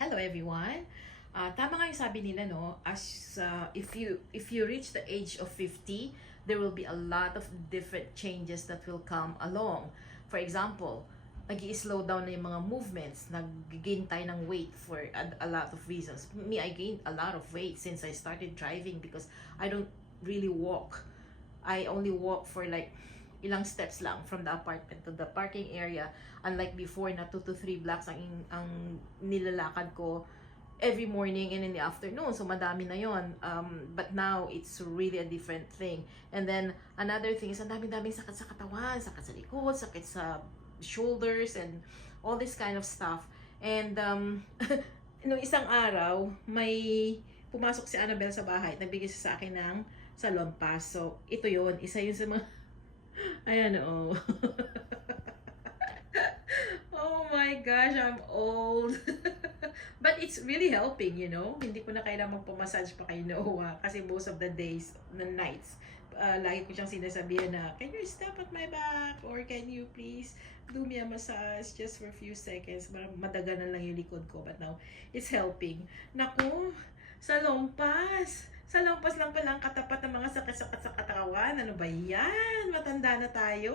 Hello everyone. Tama nga yung sabi nila, no, if you reach the age of 50, there will be a lot of different changes that will come along. For example, nag-i-slow down na yung mga movements, nag-gain tayo ng weight for a lot of reasons. Me, I gained a lot of weight since I started driving because I don't really walk. I only walk for like ilang steps lang from the apartment to the parking area, unlike before na 2 to 3 blocks ang nilalakad ko every morning and in the afternoon, so madami na yon. But now it's really a different thing. And then another thing is ang daming sakit sa katawan, sakit sa likod, sakit sa shoulders and all this kind of stuff. And nung isang araw may pumasok si Annabelle sa bahay, nagbigay siya sa akin ng salon pass. So ito yon, isa yun sa mga ayan, oh. Oh my gosh, I'm old. But it's really helping, you know. Hindi ko na kailangan magpamassage pa kay Noah kasi most of the days, the nights, lagi ko siyang sinasabihan na, can you step at my back? Or can you please do me a massage just for a few seconds? Madaganan lang yung likod ko. But now, it's helping. Naku, sa lompas. Sa lompas lang pala ang katapat ng mga sakit-sakit sa katawan. Ano ba yan? Matanda na tayo.